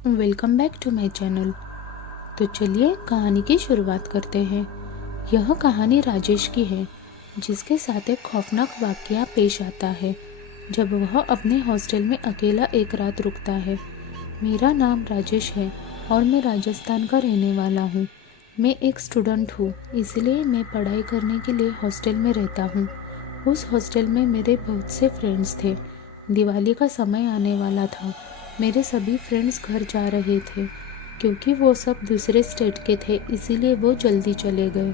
Welcome back to my channel. तो चलिए कहानी की शुरुआत करते हैं। यह कहानी राजेश की है, जिसके साथ एक खौफनाक वाकया पेश आता है जब वह अपने हॉस्टल में अकेला एक रात रुकता है। मेरा नाम राजेश है और मैं राजस्थान का रहने वाला हूँ। मैं एक स्टूडेंट हूँ, इसलिए मैं पढ़ाई करने के लिए हॉस्टल में रहता हूँ। उस हॉस्टल में मेरे बहुत से फ्रेंड्स थे। दिवाली का समय आने वाला था। मेरे सभी फ्रेंड्स घर जा रहे थे क्योंकि वो सब दूसरे स्टेट के थे, इसीलिए वो जल्दी चले गए।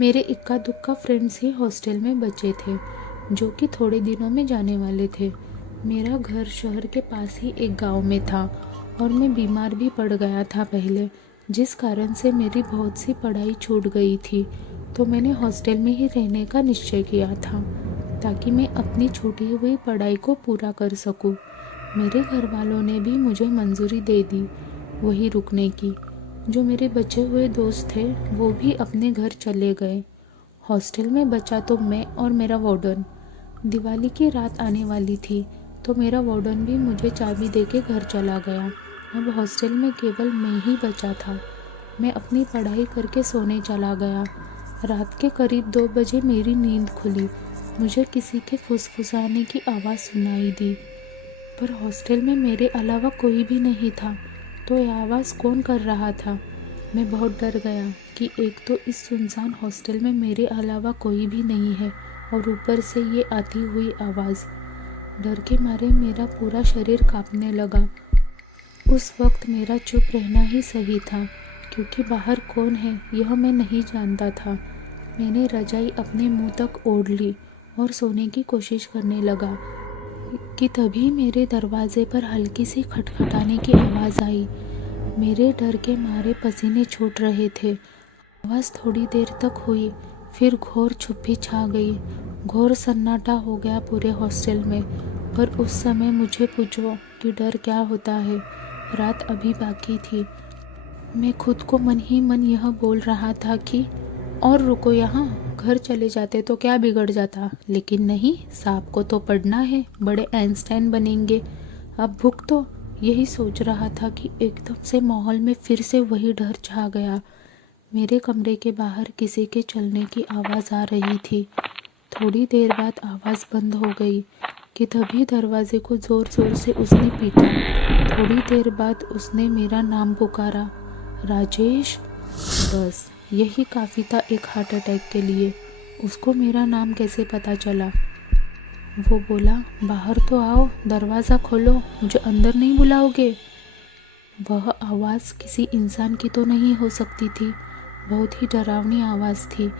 मेरे इक्का दुक्का फ्रेंड्स ही हॉस्टल में बचे थे, जो कि थोड़े दिनों में जाने वाले थे। मेरा घर शहर के पास ही एक गांव में था और मैं बीमार भी पड़ गया था पहले, जिस कारण से मेरी बहुत सी पढ़ाई छूट गई थी। तो मैंने हॉस्टल में ही रहने का निश्चय किया था ताकि मैं अपनी छूटी हुई पढ़ाई को पूरा कर सकूं। मेरे घर वालों ने भी मुझे मंजूरी दे दी वहीं रुकने की। जो मेरे बचे हुए दोस्त थे वो भी अपने घर चले गए। हॉस्टल में बचा तो मैं और मेरा वार्डन। दिवाली की रात आने वाली थी तो मेरा वार्डन भी मुझे चाबी देके घर चला गया। अब हॉस्टल में केवल मैं ही बचा था। मैं अपनी पढ़ाई करके सोने चला गया। रात के करीब 2 बजे मेरी नींद खुली। मुझे किसी के फुसफुसाने की आवाज़ सुनाई दी, पर हॉस्टल में मेरे अलावा कोई भी नहीं था। तो यह आवाज़ कौन कर रहा था? मैं बहुत डर गया कि एक तो इस सुनसान हॉस्टल में मेरे अलावा कोई भी नहीं है और ऊपर से ये आती हुई आवाज़। डर के मारे मेरा पूरा शरीर कांपने लगा। उस वक्त मेरा चुप रहना ही सही था, क्योंकि बाहर कौन है यह मैं नहीं जानता था। मैंने रजाई अपने मुंह तक ओढ़ ली और सोने की कोशिश करने लगा कि तभी मेरे दरवाजे पर हल्की सी खटखटाने की आवाज़ आई। मेरे डर के मारे पसीने छूट रहे थे। आवाज़ थोड़ी देर तक हुई, फिर घोर चुप्पी छा गई। घोर सन्नाटा हो गया पूरे हॉस्टल में। पर उस समय मुझे पूछो कि डर क्या होता है। रात अभी बाकी थी। मैं खुद को मन ही मन यह बोल रहा था कि और रुको, यहाँ घर चले जाते तो क्या बिगड़ जाता। लेकिन नहीं, सांप को तो पढ़ना है, बड़े आइंस्टाइन बनेंगे। अब भूख तो यही सोच रहा था कि एकदम से माहौल में फिर से वही डर छा गया। मेरे कमरे के बाहर किसी के चलने की आवाज़ आ रही थी। थोड़ी देर बाद आवाज़ बंद हो गई कि तभी दरवाजे को ज़ोर ज़ोर से उसने पीटा। थोड़ी देर बाद उसने मेरा नाम पुकारा, राजेश। बस यही काफ़ी था एक हार्ट अटैक के लिए। उसको मेरा नाम कैसे पता चला? वो बोला, बाहर तो आओ, दरवाज़ा खोलो, मुझे अंदर नहीं बुलाओगे? वह आवाज़ किसी इंसान की तो नहीं हो सकती थी। बहुत ही डरावनी आवाज़ थी।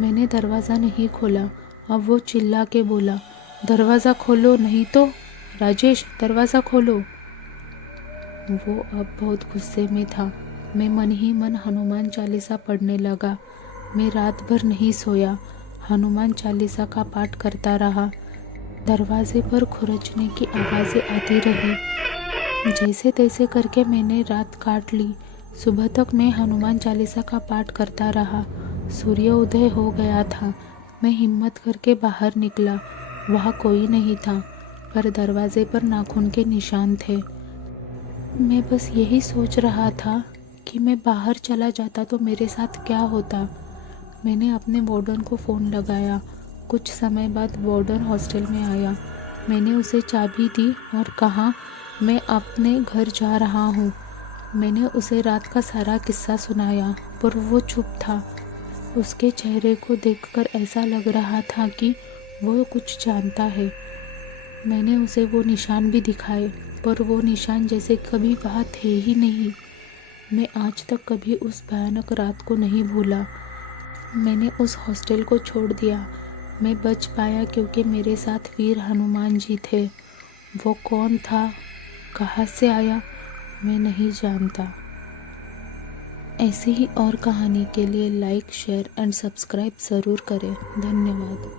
मैंने दरवाज़ा नहीं खोला। अब वो चिल्ला के बोला, दरवाज़ा खोलो नहीं तो। राजेश, दरवाज़ा खोलो। वो अब बहुत गुस्से में था। मैं मन ही मन हनुमान चालीसा पढ़ने लगा। मैं रात भर नहीं सोया, हनुमान चालीसा का पाठ करता रहा। दरवाजे पर खुरचने की आवाज़ें आती रही। जैसे तैसे करके मैंने रात काट ली। सुबह तक मैं हनुमान चालीसा का पाठ करता रहा। सूर्य उदय हो गया था। मैं हिम्मत करके बाहर निकला। वहाँ कोई नहीं था, पर दरवाजे पर नाखून के निशान थे। मैं बस यही सोच रहा था कि मैं बाहर चला जाता तो मेरे साथ क्या होता। मैंने अपने वार्डन को फ़ोन लगाया। कुछ समय बाद वार्डन हॉस्टल में आया। मैंने उसे चाबी दी और कहा, मैं अपने घर जा रहा हूँ। मैंने उसे रात का सारा किस्सा सुनाया, पर वो चुप था। उसके चेहरे को देखकर ऐसा लग रहा था कि वो कुछ जानता है। मैंने उसे वो निशान भी दिखाए, पर वो निशान जैसे कभी वहाँ थे ही नहीं। मैं आज तक कभी उस भयानक रात को नहीं भूला। मैंने उस हॉस्टल को छोड़ दिया। मैं बच पाया क्योंकि मेरे साथ वीर हनुमान जी थे। वो कौन था, कहाँ से आया, मैं नहीं जानता। ऐसी ही और कहानी के लिए लाइक, शेयर एंड सब्सक्राइब ज़रूर करें। धन्यवाद।